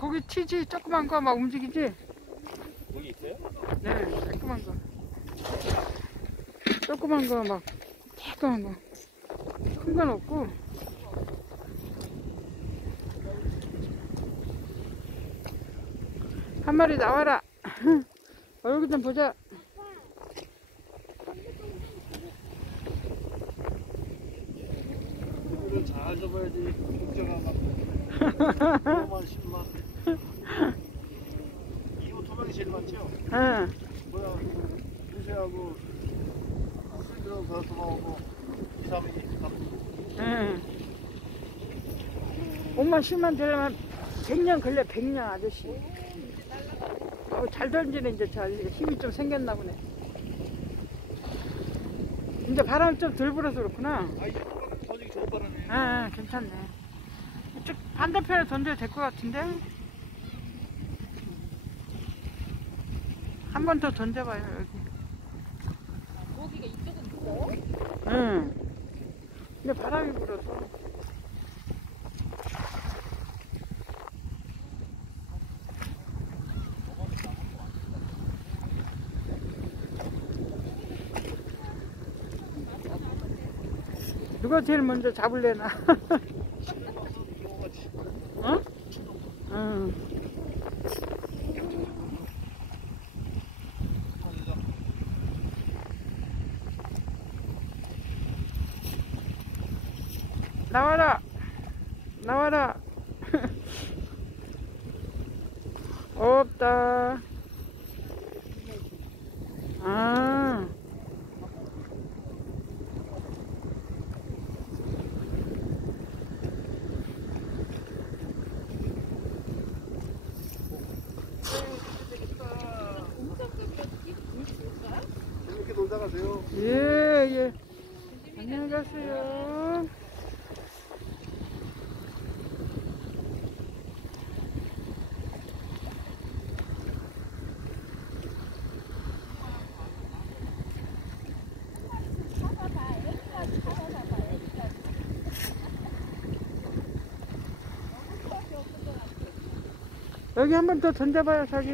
거기 튀지? 조그만 거 막 움직이지? 거기 있어요? 네, 조그만 거. 조그만 거 막, 조그만 거. 큰 건 없고. 한 마리 나와라. 얼굴 좀 보자. 이거를 잘 잡아야지. 국자가 막 5만 10만. 이거 토막이 제일 많죠? 응. 뭐야, 무쇠하고 스리드로 더 도망오고 2, 3이 남고. 응. 5만 10만 되려면 100년 걸려. 100년 아저씨. 잘 던지네. 이제 잘 힘이 좀 생겼나 보네. 이제 바람 좀 덜 불어서 그렇구나. 아, 이거 던지기 좋은 바람이에요. 응, 괜찮네. 이쪽 반대편에 던져도 될 것 같은데? 한 번 더 던져봐요, 여기. 거기가 이쪽은 있어? 응. 근데 바람이 불어서. 누가 제일 먼저 잡을래나? 어? 응. 나와라! 나와라! 없다. 아. 재밌게 놀다 가세요. 예, 예. 안녕히 가세요. 여기 한 번 더 던져봐요, 자기.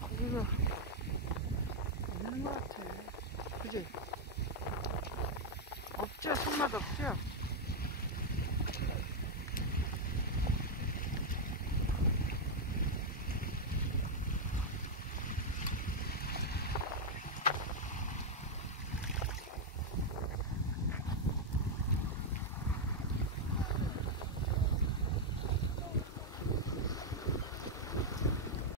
거기가 없는 것 같아. 그지? 없죠? 손맛 없죠?